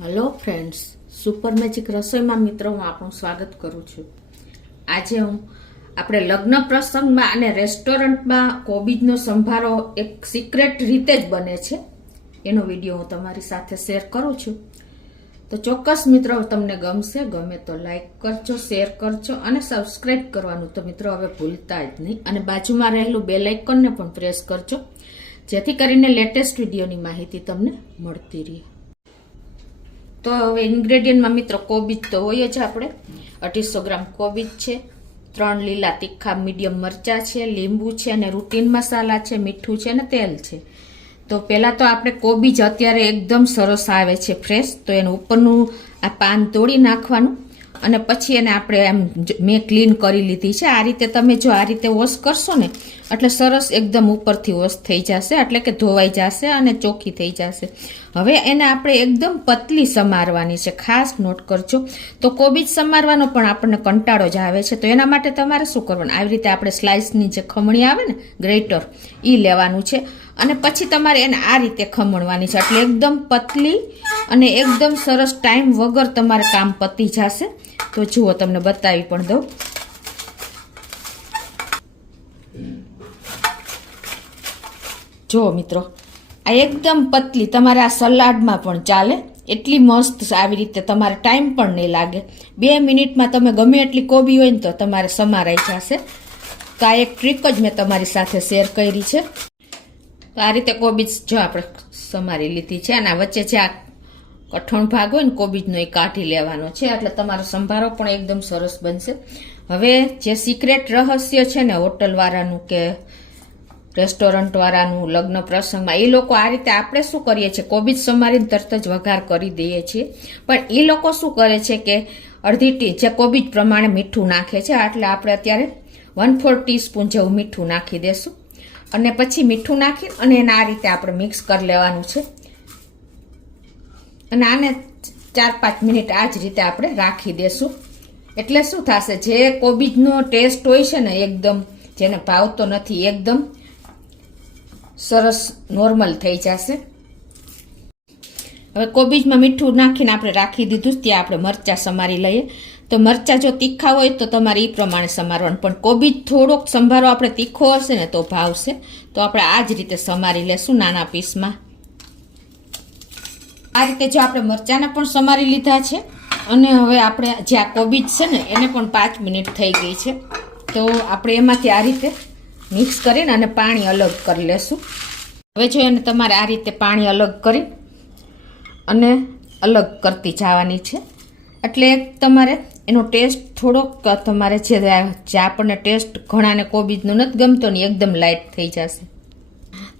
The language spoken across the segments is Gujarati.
હેલો ફ્રેન્ડ્સ, સુપર મેજિક રસોઈમાં મિત્રો હું આપણું સ્વાગત કરું છું. આજે આપણે લગ્ન પ્રસંગમાં અને રેસ્ટોરન્ટમાં કોબીજનો સંભારો એક સિક્રેટ રીતે જ બને છે એનો વિડીયો હું તમારી સાથે શેર કરું છું. તો ચોક્કસ મિત્રો તમને ગમશે. ગમે તો લાઈક કરજો, શેર કરજો અને સબસ્ક્રાઈબ કરવાનું તો મિત્રો હવે ભૂલતા જ નહીં. અને બાજુમાં રહેલું બેલ આઇકોનને પણ પ્રેસ કરજો જેથી કરીને લેટેસ્ટ વિડીયોની માહિતી તમને મળતી રહે. તો હવે ઇન્ગ્રેડિયન્ટમાં મિત્રો કોબીજ તો હોય જ. આપણે 250 ગ્રામ કોબીજ છે, 3 લીલા તીખા મીડિયમ મરચાં છે, લીંબુ છે અને રૂટીન મસાલા છે, મીઠું છે અને તેલ છે. તો પહેલાં તો આપણે કોબીજ અત્યારે એકદમ સરસ આવે છે ફ્રેશ, તો એનું ઉપરનું આ પાન તોડી નાખવાનું અને પછી એને આપણે એમ મેં ક્લીન કરી લીધી છે. આ રીતે તમે જો આ રીતે વોશ કરશો ને એટલે સરસ એકદમ ઉપરથી વોશ થઈ જશે, એટલે કે ધોવાઈ જશે અને ચોખ્ખી થઈ જશે. હવે એને આપણે એકદમ પતલી સમારવાની છે, ખાસ નોટ કરજો. તો કોબીજ સમારવાનો પણ આપણને કંટાળો જ આવે છે, તો એના માટે તમારે શું કરવાનું, આવી રીતે આપણે સ્લાઇસની જે ખમણી આવે ને ગ્રેટર એ લેવાનું છે અને પછી તમારે એને આ રીતે ખમણવાની છે, એટલે એકદમ પતલી અને એકદમ સરસ ટાઈમ વગર તમારે કામ પતી જશે. તો જુઓ, તમને બતાવી પણ દઉં. જુઓ મિત્રો, આ એકદમ પતલી, તમારે આ સલાડમાં પણ ચાલે એટલી મસ્ત. આવી રીતે તમારે ટાઈમ પણ નહીં લાગે. 2 મિનિટમાં તમે ગમે એટલી કોબી હોય ને તો તમારે સમારાઈ જશે. તો આ એક ટ્રીક જ મેં તમારી સાથે શેર કરી છે. તો આ રીતે કોબીજ જો આપણે સમારી લીધી છે અને વચ્ચે જે આ કઠણ ભાગ હોય ને કોબીજનો એ કાઢી લેવાનો છે, એટલે તમારો સંભારો પણ એકદમ સરસ બનશે. હવે જે સિક્રેટ રહસ્ય છે ને હોટલવાળાનું કે રેસ્ટોરન્ટવાળાનું લગ્ન પ્રસંગમાં, એ લોકો આ રીતે, આપણે શું કરીએ છીએ કોબીજ સમારીને તરત જ વઘાર કરી દઈએ છીએ, પણ એ લોકો શું કરે છે કે અડધી જે કોબીજ પ્રમાણે મીઠું નાખે છે. એટલે આપણે અત્યારે 1/4 ટીસ્પૂન જેવું મીઠું નાખી દેશું અને પછી મીઠું નાખી અને એને આ રીતે આપણે મિક્સ કરી લેવાનું છે અને આને 4-5 મિનિટ આ જ રીતે આપણે રાખી દેશું. એટલે શું થશે, જે કોબીજનો ટેસ્ટ હોય છે ને એકદમ, જેને ભાવતો નથી, એકદમ સરસ નોર્મલ થઈ જશે. હવે કોબીજમાં મીઠું નાખીને આપણે રાખી દીધું. ત્યાં આપણે મરચાં સમારી લઈએ. તો મરચાં જો તીખા હોય તો તમારે એ પ્રમાણે સમારવાનું, પણ કોબીજ થોડોક સંભારો આપણે તીખો હશે ને તો ભાવશે. તો આપણે આ જ રીતે સમારી લેશું નાના પીસમાં. આ રીતે જો આપણે મરચાંને પણ સમારી લીધા છે અને હવે આપણે જે આ કોબીજ છે ને એને પણ 5 મિનિટ થઈ ગઈ છે. તો આપણે એમાંથી આ રીતે મિક્સ કરીને અને પાણી અલગ કરી લેશું. હવે જો એને તમારે આ રીતે પાણી અલગ કરી અને અલગ કરતી જવાની છે, એટલે તમારે એનો ટેસ્ટ થોડોક, તમારે જે આપણને ટેસ્ટ ઘણાને કોબીજનો નથી ગમતો ને એકદમ લાઇટ થઈ જશે.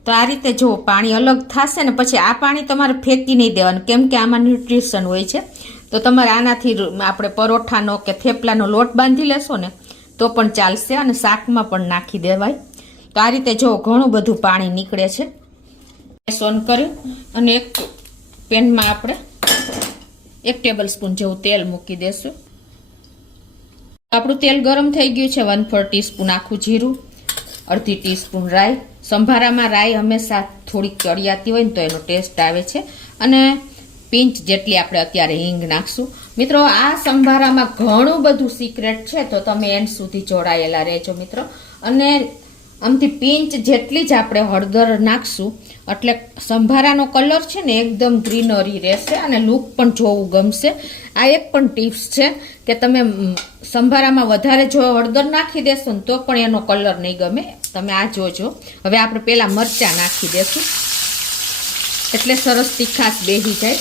તો આ રીતે જો પાણી અલગ થશે ને પછી આ પાણી તમારે ફેંકી નહીં દેવાનું, કેમ કે આમાં ન્યુટ્રિશન હોય છે. તો તમારે આનાથી આપણે પરોઠાનો કે થેપલાનો લોટ બાંધી લેશો ને તો પણ ચાલશે અને શાકમાં પણ નાખી દેવાય. તો આ રીતે જો ઘણું બધું પાણી નીકળે છે. ગેસ ઓન કરી અને એક પેનમાં આપણે 1 ટેબલ સ્પૂન જેવું તેલ મૂકી દેશું. આપણું તેલ ગરમ થઈ ગયું છે. 1/4 ટીસ્પૂન આખું જીરું, 1/2 ટીસ્પૂન રાઈ. સંભારામાં રાઈ હંમેશા થોડીક ચડિયાતી હોય ને તો એનો ટેસ્ટ આવે છે. અને પિંચ જેટલી આપણે અત્યારે હિંગ નાખશું. મિત્રો, આ સંભારામાં ઘણું બધું સિક્રેટ છે, તો તમે એન્ડ સુધી જોડાયેલા રહેજો મિત્રો. અને આમથી પિંચ જેટલી જ આપણે હળદર નાખશું એટલે સંભારાનો કલર છે ને એકદમ ગ્રીનરી રહેશે અને લુક પણ જોવું ગમશે. આ એક પણ ટિપ્સ છે કે તમે સંભારામાં વધારે જો હળદર નાખી દેશો ને તો પણ એનો કલર નહીં ગમે. તમે આ જોજો. હવે આપણે પહેલાં મરચાં નાખી દેશું એટલે સરસ તીખાશ બેસી જાય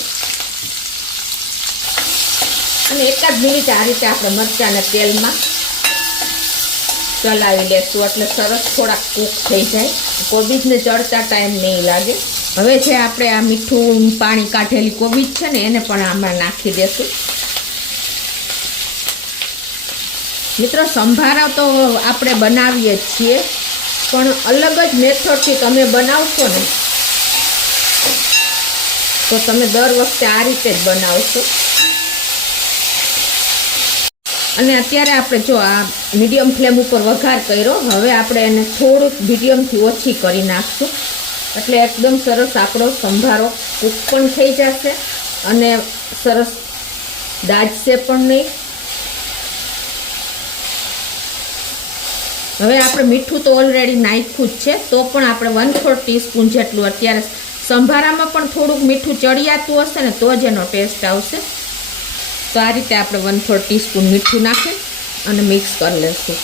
અને 1 જ મિનિટ આ રીતે આપણે મરચાંને તેલમાં ચલાવી લેશું એટલે સરસ થોડાક કૂક થઈ જાય. કોબીજને ચડતા ટાઈમ નહીં લાગે. હવે જે આપણે આ મીઠું પાણી કાઢેલી કોબીજ છે ને એને પણ આમાં નાખી દેશું. મિત્રો, સંભારા તો આપણે બનાવીએ જ છીએ, પણ અલગ જ મેથડથી તમે બનાવશો ને તો તમે દર વખતે આ રીતે જ બનાવશો. અને અત્યારે આપણે જો આ મીડિયમ ફ્લેમ ઉપર વઘાર કર્યો, હવે આપણે એને થોડુંક મીડિયમથી ઓછી કરી નાખશું એટલે એકદમ સરસ આપણો સંભારો કૂક પણ થઈ જશે અને સરસ દાજશે પણ નહીં. હવે આપણે મીઠું તો ઓલરેડી નાખ્યું જ છે, તો પણ આપણે 1/4 ટીસ્પૂન જેટલું, અત્યારે સંભારામાં પણ થોડુંક મીઠું ચડિયાતું હશે ને તો જ એનો ટેસ્ટ આવશે. તો આ રીતે આપણે 1/4 ટીસ્પૂન મીઠું નાખી અને મિક્સ કરી લઈશું.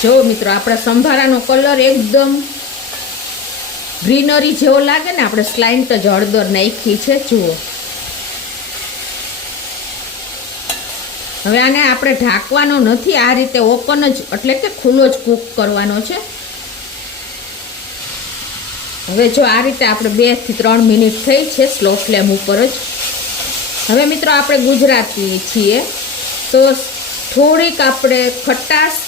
જો મિત્રો, આપણા સંભારાનો કલર એકદમ ગ્રીનરી જેવો લાગે ને, આપણે સ્લાઇન્ટ જ હળદર નાખી છે. જુઓ, હવે આને આપણે ઢાંકવાનો નથી, આ રીતે ઓપન જ એટલે કે ખુલ્લો જ કૂક કરવાનો છે. હવે જો આ રીતે આપણે 2 થી 3 મિનિટ થઈ છે સ્લો ફ્લેમ ઉપર જ. હવે મિત્રો, આપણે ગુજરાતી છીએ તો થોડીક આપણે ખટાશ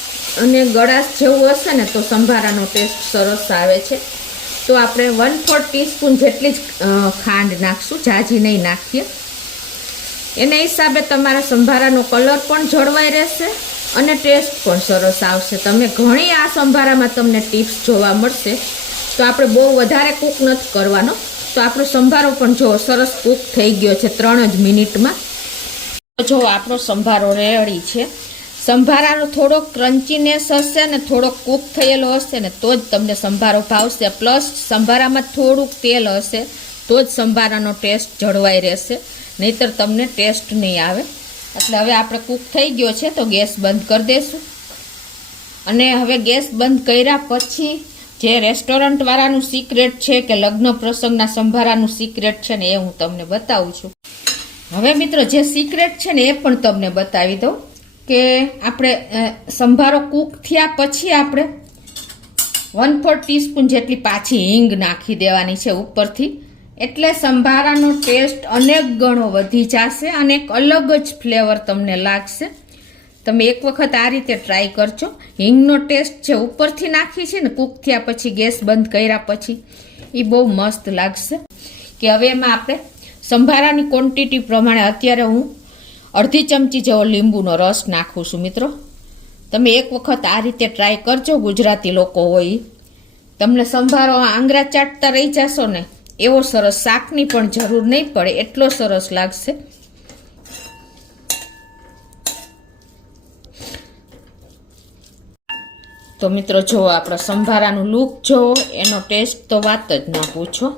અને ગળાશ જેવું હશે ને તો સંભારાનો ટેસ્ટ સરસ આવે છે. તો આપણે 1/4 ટીસ્પૂન જેટલી જ ખાંડ નાખશું, ઝાઝી નહીં નાખીએ. એને હિસાબે તમારા સંભારાનો કલર પણ જળવાઈ રહેશે અને ટેસ્ટ પણ સરસ આવશે. તમે ઘણી આ સંભારામાં તમને ટિપ્સ જોવા મળશે. તો આપણે બહુ વધારે કૂક નથી કરવાનો. તો આપણો સંભારો પણ જો સરસ કૂક થઈ ગયો છે 3 જ મિનિટમાં. જો આપણો સંભારો રેડી છે. સંભારાનો થોડોક ક્રન્ચીનેસ હશે ને થોડોક કૂક થયેલો હશે ને તો જ તમને સંભારો ભાવશે. પ્લસ સંભારામાં થોડુંક તેલ હશે તો જ સંભારાનો ટેસ્ટ જળવાઈ રહેશે, નહીતર તમને ટેસ્ટ નહીં આવે. એટલે હવે આપણે કૂક થઈ ગયો છે તો ગેસ બંધ કરી દઈશું. અને હવે ગેસ બંધ કર્યા પછી જે રેસ્ટોરન્ટવાળાનું સિક્રેટ છે કે લગ્ન પ્રસંગના સંભારાનું સિક્રેટ છે ને એ હું તમને બતાવું છું. હવે મિત્રો, જે સિક્રેટ છે ને એ પણ તમને બતાવી દઉં કે આપણે સંભારો કૂક થયા પછી આપણે 1/4 ટીસ્પૂન જેટલી પાછી હિંગ નાખી દેવાની છે ઉપરથી. એટલે સંભારાનો ટેસ્ટ અનેક ગણો વધી જશે અને એક અલગ જ ફ્લેવર તમને લાગશે. તમે એક વખત આ રીતે ટ્રાય કરજો. હિંગનો ટેસ્ટ છે ઉપરથી નાખી છે ને કૂક થયા પછી ગેસ બંધ કર્યા પછી, એ બહુ મસ્ત લાગશે. કે હવે એમાં આપણે સંભારાની ક્વોન્ટિટી પ્રમાણે અત્યારે હું અડધી ચમચી જેવો લીંબુનો રસ નાખું છું. મિત્રો, તમે એક વખત આ રીતે ટ્રાય કરજો. ગુજરાતી લોકો હોય, તમને સંભારો આંગળા ચાટતા રહી જશો ને એવો સરસ, શાકની પણ જરૂર નહીં પડે એટલો સરસ લાગશે. તો મિત્રો, જો આપણા સંભારાનું લુક જો, એનો ટેસ્ટ તો વાત જ ન પૂછો.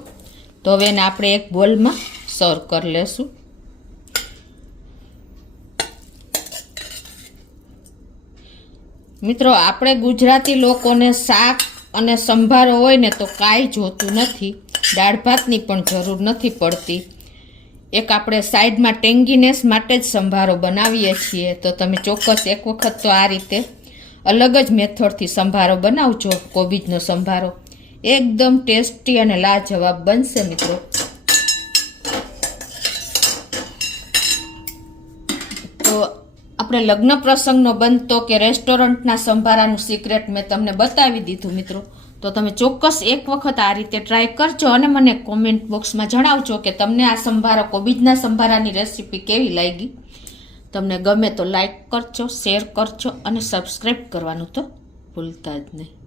તો હવે એને આપણે એક બોલમાં સર્વ કરી લેશું. મિત્રો, આપણે ગુજરાતી લોકોને શાક અને સંભારો હોય ને તો કાંઈ જોતું નથી, દાળ ભાતની પણ જરૂર નથી પડતી. એક આપણે સાઈડમાં ટેંગીનેસ માટે જ સંભારો બનાવીએ છીએ. તો તમે ચોક્કસ એક વખત તો આ રીતે અલગ જ મેથડથી સંભારો બનાવજો. કોબીજનો સંભારો એકદમ ટેસ્ટી અને લાજવાબ બનશે મિત્રો. તો આપણે લગ્ન પ્રસંગનો બનતો કે રેસ્ટોરન્ટના સંભારાનું સિક્રેટ મેં તમને બતાવી દીધું મિત્રો. તો તમે ચોક્કસ એક વખત આ રીતે ટ્રાય કરજો અને મને કોમેન્ટ બોક્સમાં જણાવજો કે તમને આ સંભારો, કોબીજના સંભારાની રેસીપી કેવી લાગી. તમને ગમે તો લાઈક કરજો, શેર કરજો અને સબસ્ક્રાઈબ કરવાનું તો ભૂલતા જ નહીં.